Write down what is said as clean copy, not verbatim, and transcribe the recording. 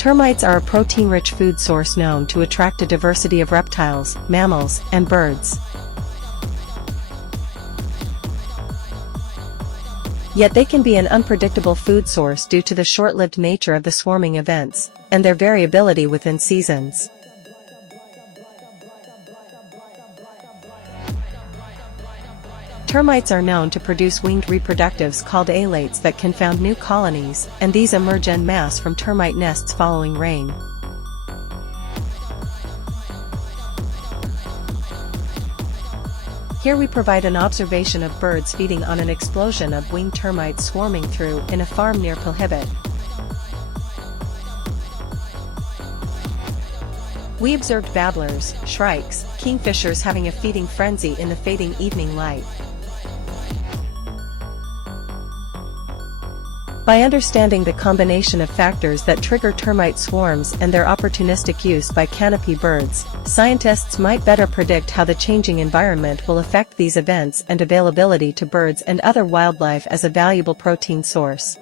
Termites are a protein-rich food source known to attract a diversity of reptiles, mammals, and birds. Yet they can be an unpredictable food source due to the short-lived nature of the swarming events, and their variability within seasons. Termites are known to produce winged reproductives called alates that can found new colonies, and these emerge en masse from termite nests following rain. Here we provide an observation of birds feeding on an explosion of winged termites swarming through in a farm near Prohibit. We observed babblers, shrikes, kingfishers having a feeding frenzy in the fading evening light. By understanding the combination of factors that trigger termite swarms and their opportunistic use by canopy birds, scientists might better predict how the changing environment will affect these events and availability to birds and other wildlife as a valuable protein source.